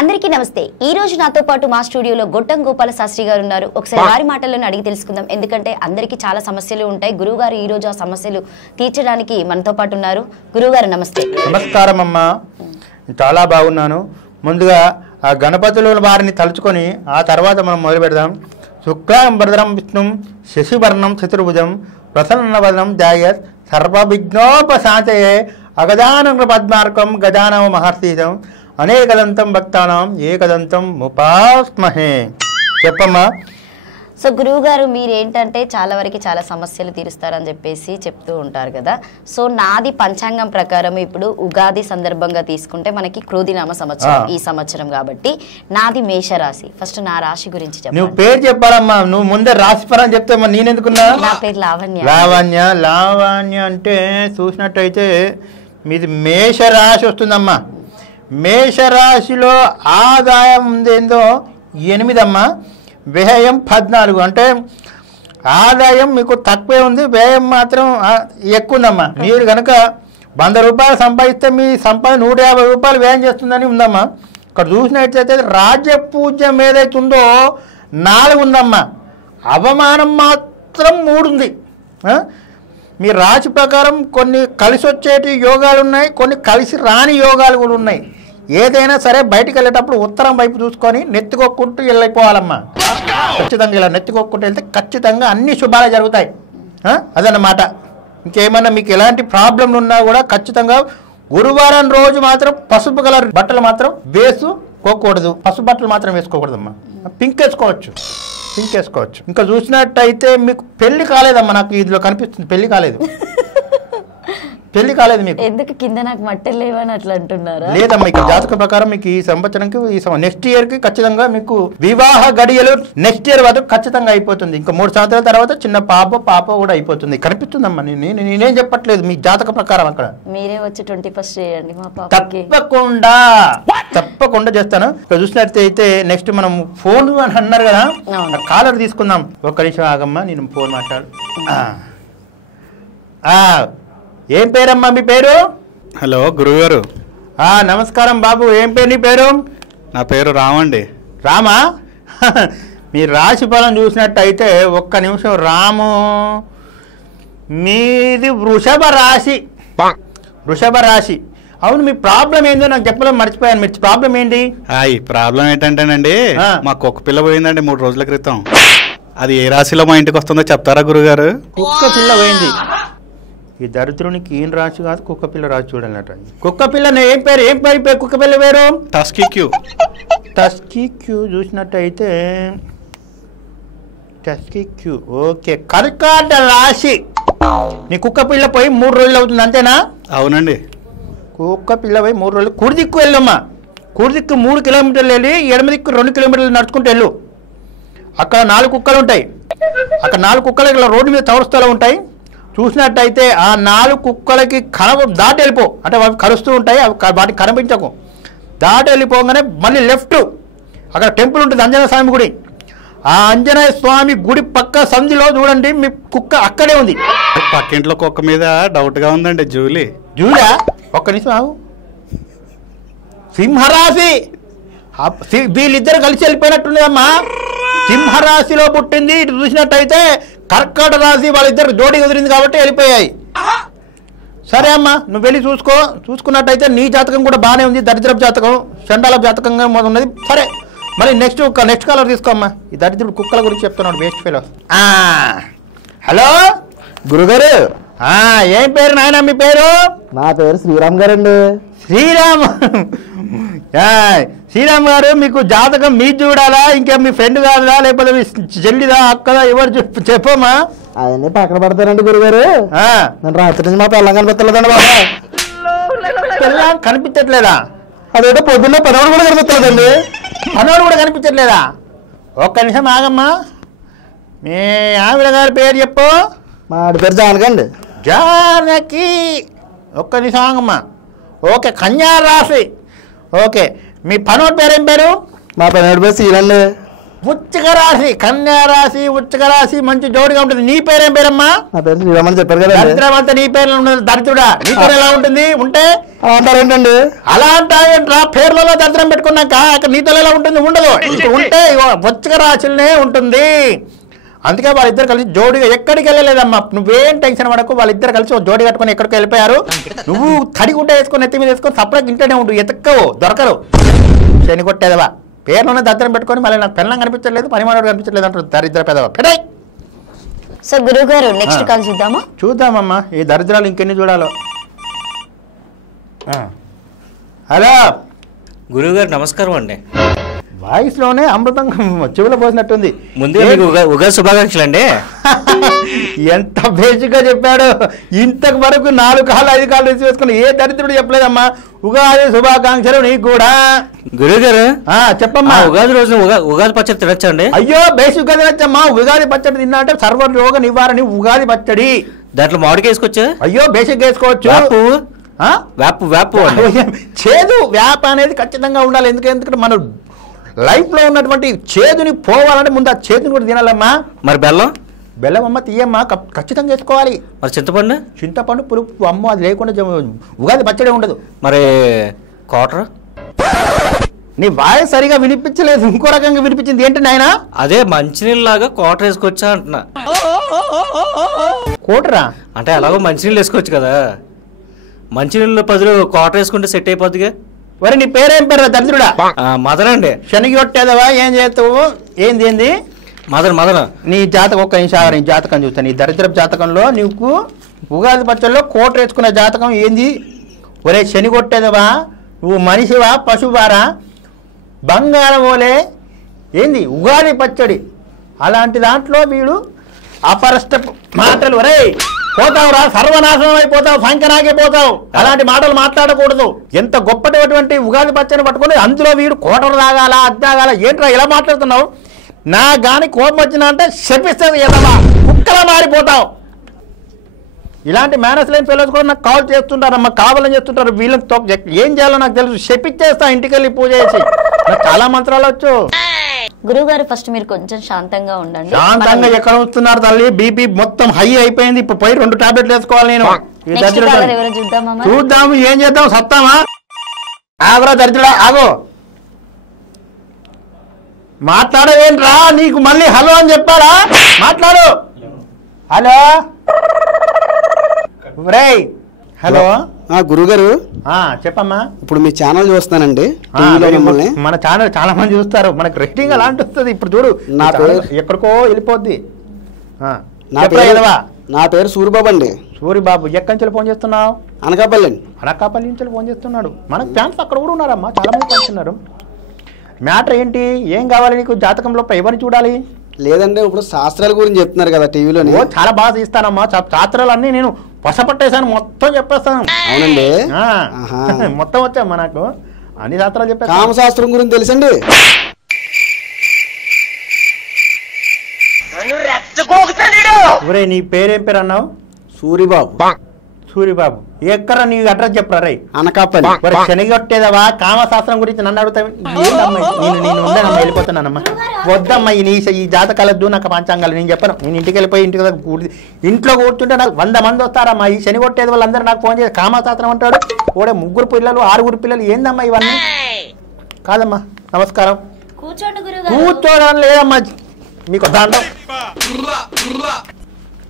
అందరికీ నమస్తే। ఈ రోజు నాతో పాటు మా స్టూడియోలో గొట్టం గోపాల శాస్త్రి గారు ఉన్నారు। ఒకసారి వారి మాటలను అడిగి తెలుసుకుందాం। ఎందుకంటే అందరికీ చాలా సమస్యలు ఉంటాయి। గురువు గారు ఈ రోజు ఆ సమస్యలు తీర్చడానికి మనతో పాటు ఉన్నారు। గురువు గారు నమస్తే। నమస్కారం అమ్మా, చాలా బాగున్నాను। ముందుగా ఆ గణపతుల వారిని తలుచుకొని ఆ తర్వాత మనం మొదలు పెడదాం। శుక్లాం వరదరం విష్ణుం శశివర్ణం చతుర్భుజం ప్రసన్నవదనం ధ్యాయేత్ సర్వవిఘ్నోపశాంతయే అగజానం పద్మార్కం గజానవ మహర్షిజం అనేకదంతం భక్తానాం ఏకదంతం ఉపాస్మహే। చెప్పమ్మా। సో గురువు గారు మీరు ఏంటంటే చాలా వరకు చాలా సమస్యలు తీరుస్తారని చెప్పేసి చెప్తూ ఉంటారు కదా। సో నాది పంచాంగం ప్రకారం ఇప్పుడు ఉగాది సందర్భంగా తీసుకుంటే మనకి క్రోధినామ సంవత్సరం ఈ సంవత్సరం కాబట్టి నాది మేషరాశి। ఫస్ట్ నా రాశి గురించి చెప్పండి। నువ్వు పేరు చెప్పాలమ్మా, నువ్వు ముందే రాశి పరం చెప్తే నేనెందుకున్నా? నా పేరు లావణ్య। లావణ్య లావణ్య అంటే చూసినట్టయితే మీది మేషరాశి వస్తుందమ్మా। మేషరాశిలో ఆదాయం ఉందేందో 8 అమ్మా, వ్యయం 14। అంటే ఆదాయం మీకు తక్కువే ఉంది, వ్యయం మాత్రం ఎక్కువ ఉందమ్మా। మీరు కనుక 100 రూపాయలు సంపాదిస్తే మీ సంపాదన 150 రూపాయలు వ్యయం చేస్తుందని ఉందమ్మా। ఇక్కడ చూసినట్లయితే రాజ్యపూజ్యం ఏదైతే ఉందో 4 ఉందమ్మా, అవమానం మాత్రం 3 ఉంది। మీ రాశి ప్రకారం కొన్ని కలిసి వచ్చేటి యోగాలు ఉన్నాయి, కొన్ని కలిసి రాని యోగాలు కూడా ఉన్నాయి। ఏదైనా సరే బయటికి వెళ్ళేటప్పుడు ఉత్తరం వైపు చూసుకొని నెత్తికొక్కుంటూ వెళ్ళిపోవాలమ్మా। ఖచ్చితంగా ఇలా నెత్తికొక్కుంటూ వెళ్తే ఖచ్చితంగా అన్ని శుభాలు జరుగుతాయి, అదన్నమాట। ఇంకేమన్నా మీకు ఎలాంటి ప్రాబ్లంలు ఉన్నా కూడా ఖచ్చితంగా గురువారం రోజు మాత్రం పసుపు కలర్ బట్టలు మాత్రం వేసుకోకూడదు, పసుపు బట్టలు మాత్రం వేసుకోకూడదమ్మా। పింక్ వేసుకోవచ్చు, పింక్ వేసుకోవచ్చు। ఇంకా చూసినట్టయితే మీకు పెళ్లి కాలేదమ్మా, నాకు ఇందులో కనిపిస్తుంది పెళ్లి కాలేదు, పెళ్లి కాలేదు మీకు। ఎందుకు కింద నాకు మట్టలు లేవని అట్లా అంటున్నారా? లేదమ్మా, ఇక జాతక ప్రకారం మీకు ఈ సంవత్సరంకి నెక్స్ట్ ఇయర్ కి ఖచ్చితంగా మీకు వివాహ గడియలు నెక్స్ట్ ఇయర్ వరకు ఖచ్చితంగా అయిపోతుంది। ఇంకా 3 సంవత్సరాల తర్వాత చిన్న పాప కూడా అయిపోతుంది, కనిపిస్తుందమ్మా। నేనేం చెప్పట్లేదు, మీ జాతక ప్రకారం అక్కడ మీరే వచ్చి 21st చేయండి మా పాపకి। తప్పకుండా చేస్తాను। ఇక్కడ చూసినట్టయితే నెక్స్ట్ మనం ఫోన్ అని అన్నారు కదా, కాలర్ తీసుకుందాం। ఒక్క నిమిషం ఆగమ్మా, నేను ఫోన్ మాట్లాడు। ఏం పేరమ్మా మీ పేరు? హలో గురువుగారు। నమస్కారం బాబు, ఏం పేరు నీ పేరు? నా పేరు రామండి। రామా? మీ రాశి ఫలం చూసినట్టయితే ఒక్క నిమిషం రాము, మీది వృషభ రాశి। వృషభ రాశి, అవును। మీ ప్రాబ్లం ఏందో నాకు చెప్పలేదు, మర్చిపోయాను। మీ ప్రాబ్లం ఏంటి? ఈ ప్రాబ్లం ఏంటంటేనండి, మా కుక్క పిల్ల పోయిందండి 3 రోజుల క్రితం। అది ఏ రాశిలో మా ఇంటికి వస్తుందో చెప్తారా గురుగారు? కుక్క పిల్ల పోయింది? ఈ దరిద్రునికి ఏం రాశి కాదు, కుక్క పిల్ల రాశి చూడాలట। కుక్క పిల్ల ఏం పేరు? ఏం పేరు కుక్క పిల్ల పేరు? టస్కీ క్యూ చూసినట్టయితే టస్కీ క్యూ, ఓకే। కర్కాట రాశి, నీ కుక్క పిల్ల పోయి 3 రోజులు అవుతుంది, అంతేనా? అవునండి। కుక్క పిల్ల పోయి 3 రోజులు। కుడి దిక్కు వెళ్ళమ్మా, కుడి దిక్కు 3 కిలోమీటర్లు వెళ్ళి ఎడమ దిక్కు 2 కిలోమీటర్లు నడుచుకుంటూ వెళ్ళు। అక్కడ 4 కుక్కలు ఉంటాయి, అక్కడ 4 కుక్కలు ఇక్కడ రోడ్డు మీద చౌరస్తాలో ఉంటాయి। చూసినట్టయితే ఆ 4 కుక్కలకి దాటి వెళ్ళిపో, అంటే అవి కరుస్తూ ఉంటాయి, అవి వాటికి కనిపించకు, దాటి వెళ్ళిపోగానే మళ్ళీ లెఫ్ట్ అక్కడ టెంపుల్ ఉంటుంది, ఆంజనేయ స్వామి గుడి। ఆ ఆంజనేయ స్వామి గుడి పక్క సంధిలో చూడండి మీ కుక్క అక్కడే ఉంది। పక్కింట్లో కుక్క మీద డౌట్గా ఉందండి, జూలీ। జూలా? ఒక్క నిమిషం ఆగు। సింహరాశి, వీళ్ళిద్దరు కలిసి వెళ్ళిపోయినట్టుండదమ్మా। సింహరాశిలో పుట్టింది, ఇటు చూసినట్టయితే కర్కాట రాశి, వాళ్ళిద్దరు జోడి కుదిరింది కాబట్టి వెళ్ళిపోయాయి। సరే అమ్మా, నువ్వు వెళ్ళి చూసుకున్నట్టయితే నీ జాతకం కూడా బాగానే ఉంది, దరిద్రపు జాతకం, చండాల జాతకంగా ఉన్నది। సరే మళ్ళీ నెక్స్ట్ కాలర్ తీసుకోమ్మా। ఈ దరిద్రుడు కుక్కల గురించి చెప్తున్నాడు, వేస్ట్ ఫెలో। హలో గురుగారు, ఏం పేరు నాయన మీ పేరు? నా పేరు శ్రీరామ్ గారండి। శ్రీరామ్ గారు, మీకు జాతకం మీ చూడాలా, ఇంకా మీ ఫ్రెండ్ కాదా, లేకపోతే మీ చెల్లిదా, అక్కదా, ఎవరు చెప్పమ్మా? అవన్నీ పక్కన పడతారండి గురుగారు, నేను రాత్రి నుంచి మా పిల్లం కనిపించలేదండి బాబా। పిల్లం కనిపించట్లేదా? అదేంటో పొద్దున్న పనవాడు కూడా కనిపించలేదండి। పనవాడు కూడా కనిపించట్లేదా? ఒక్క నిమిషం ఆగమ్మా, మీ ఆవిడ గారి పేరు చెప్పు? మా ఆడి పేరు జానకండి। జానకి, ఒక్క నిమిషం ఆగమ్మా। ఓకే, కన్యా రాశి, ఓకే। మీ పనోడి పేరు ఏం పేరు? మా పనవాడి పేరు సీనండి। వృశ్చిక రాశి, కన్యా రాశి, వృశ్చిక రాశి మంచి జోడిగా ఉంటుంది. నీ పేరేం పేరమ్మా? నా పేరు శ్రీరామని చెప్పారు కదా. దరిద్రం అంతా నీ పేర్లో ఉండదు. దరిద్రుడా, నీ పేరు ఎలా ఉంటుంది? ఉంటే అలా అంటారు ఏంటండి? అలా అంటావేంట్రా? పేర్లలో దరిద్రం పెట్టుకున్నాక అక్కడ నీతో ఎలా ఉంటుంది? ఉండదు. ఉంటే వృశ్చిక రాశులనే ఉంటుంది. అందుకే వాళ్ళిద్దరు కలిసి జోడిగా ఎక్కడికి వెళ్ళలేదమ్మా. నువ్వేం టెన్షన్ పడకు. వాళ్ళిద్దరు కలిసి జోడి కట్టుకొని ఎక్కడికి వెళ్ళిపోయారు. నువ్వు తడి గుడ్డ వేసుకొని ఎత్తి మీద వేసుకొని సపరేట్ ఇంట్లోనే ఉండు. ఎతక్కవు, దొరకరు. శని కొట్టేదవా. పేర్లోనే దరిద్రం పెట్టుకొని మళ్ళీ నాకు పెళ్ళం కనిపించట్లేదు, పనిమాడు కనిపించట్లేదు అంటారు. దరిద్ర పెదవా. పెడాయి. సో గురువు గారు నెక్స్ట్ కాల్ చూద్దామా? చూద్దామమ్మా. ఈ దరిద్రాలు ఇంకెన్ని చూడాలో. హలో గురువుగారు నమస్కారం అండి. వాయిస్ లోనే అమృతం చెవులో పోసినట్టుంది. ముందే ఉగాది శుభాకాంక్షలు అండి. ఎంత బేసిక్గా చెప్పాడు. ఇంతకు వరకు 4 కాళ్ళు 5 కాళ్ళు రిసీవ్ చేసుకుని ఏ దరిద్రుడు చెప్పలేదమ్మా. ఉగాది శుభాకాంక్షలు నీకు కూడా. గురువుగారు చెప్పమ్మా. ఉగాది రోజు ఉగాది పచ్చడి తినచ్చా అండి? అయ్యో బేసిక్ గా తినచ్చమ్మా. ఉగాది పచ్చడి తిన్నా అంటే సర్వ రోగ నివారణ ఉగాది పచ్చడి. దాంట్లో మామిడికి వేసుకోవచ్చా? అయ్యో బేసిక్ వేసుకోవచ్చు. వేపు చేదు వేప అనేది ఖచ్చితంగా ఉండాలి. ఎందుకంటే మన లైఫ్ లో ఉన్నటువంటి చేదుని పోవాలంటే ముందు ఆ చేదుని కూడా తినాలమ్మా. మరి బెల్లం అమ్మ తీయమ్మా, ఖచ్చితంగా వేసుకోవాలి. మరి చింతపండు పులుపు అమ్మ అది లేకుండా ఉగాది పచ్చడే ఉండదు. మరి కోటర్? నీ వాయిస్ సరిగా వినిపించలేదు, ఇంకో రకంగా వినిపించింది. ఏంటి నాయన? అదే మంచినీళ్ళలాగా కోటర్ వేసుకోవచ్చా అంటున్నా. కోటరా అంటే అలాగో మంచినీళ్ళు వేసుకోవచ్చు కదా. మంచినీళ్ళు బదులు కోటర్ వేసుకుంటే సెట్ అయిపోద్దిగా. మరి నీ పేరేం పేరు దరిద్రుడా? మదన్ అండి. శనగ కొట్టేదవా? ఏం చేస్తావు? ఏంది మదన్ నీ జాతకం ఒక్క నిమిషం. నీ జాతకం చూస్తాను. నీ దరిద్ర జాతకంలో నీకు ఉగాది పచ్చల్లో కోట వేసుకునే జాతకం ఏంది? ఒరే శని కొట్టేదవా? నువ్వు మనిషివా పశువారా? బంగారం ఓలే ఏంది ఉగాది పచ్చడి. అలాంటి దాంట్లో వీడు అపరష్ట మాటలు. ఒరే పోతావురా, సర్వనాశనం అయిపోతావు, సంఖ్యనాగిపోతావు. అలాంటి మాటలు మాట్లాడకూడదు. ఎంత గొప్పటువంటి ఉగాది పచ్చని పట్టుకుని అందులో వీడు కోటలు తాగాల, అది తాగాల. ఏంట్రా ఇలా మాట్లాడుతున్నావు? నా గాని కోపం వచ్చినా అంటే శపిస్తుంది. ఎదవా, కుక్కలా మారిపోతావు. ఇలాంటి మేనస్ లేని పిల్లలు కూడా నాకు కాల్ చేస్తుంటారమ్మా, కావాలని చేస్తుంటారు. వీళ్ళతో ఏం చేయాలో నాకు తెలుసు. శపిచ్చేస్తా ఇంటికి వెళ్ళి పూజ చేసి. నాకు చాలా మంత్రాలు వచ్చు. గురువు గారు ఫస్ట్ మీరు కొంచెం శాంతంగా ఉండండి. శాంతంగా ఎక్కడ వస్తున్నారు తల్లి? బీపీ మొత్తం హై అయిపోయింది. ఇప్పుడు పోయి 2 టాబ్లెట్లు వేసుకోవాలి నేను. చూద్దాము ఏం చేద్దాం. సత్తామా? ఆగురా దరిద్రుడా, ఆగో. మాట్లాడవేంట్రా? నీకు మళ్ళీ హలో అని చెప్పారా? మాట్లాడు. హలో రేయ్. హలో గురుగారు చెప్పమ్మా. ఇప్పుడు మీ ఛానల్ చూస్తానండి. మన ఛానల్ చాలా మంది చూస్తారు. మనకు రేటింగ్ అలాంటి వస్తుంది. ఇప్పుడు చూడు, నా పేరు ఎక్కడికో వెళ్ళిపోద్ది. నా పేరు సూరిబాబు అండి. సూరిబాబు ఎక్కడి నుంచి ఫోన్ చేస్తున్నావు? అనకాపల్లి అండి. అనకాపల్లి నుంచి ఫోన్ చేస్తున్నాడు. మనకు ఫ్యాన్స్ అక్కడ కూడా ఉన్నారమ్మా, చాలా మంది పంచున్నారు. మ్యాటర్ ఏంటి? ఏం కావాలి నీకు? జాతకంలో ఎవరిని చూడాలి? లేదండి, ఇప్పుడు శాస్త్రాల గురించి చెప్తున్నారు కదా టీవీలో. చాలా బాగా తీస్తానమ్మా. శాస్త్రాలు అన్నీ నేను వశపట్టేశాను, మొత్తం చెప్పేస్తాను. అవునండి, మొత్తం వచ్చామ్మా నాకు. అన్ని శాస్త్రాలు చెప్పేస్తాను. కామశాస్త్రం గురించి తెలుసండి? ఒరే నీ పేరేం పేరు అన్నావు? సూరిబాబు. సూరిబాబు ఎక్కడ నీ అడ్రస్ చెప్పరా? రై అనకాపల్లి. శనిగొట్టేదవా? కామశాస్త్రం గురించి నన్ను అడుగుతావు? నేను ఉందమ్మా, వెళ్ళిపోతున్నానమ్మా. వద్దమ్మా, ఈ జాతకాలద్దు, నాకు పంచాంగాలు నేను చెప్పను. నేను ఇంటికి వెళ్ళిపోయి ఇంట్లో కూర్చుంటే నాకు 100 మంది వస్తారమ్మా. ఈ శని కొట్టేది వాళ్ళందరూ నాకు ఫోన్ చేసి కామశాస్త్రం అంటాడు. కూడా 3 పిల్లలు 6 పిల్లలు. ఏందమ్మా ఇవన్నీ? కాదమ్మా, నమస్కారం. కూర్చోడం లేదమ్మా, మీకు దాంట్లో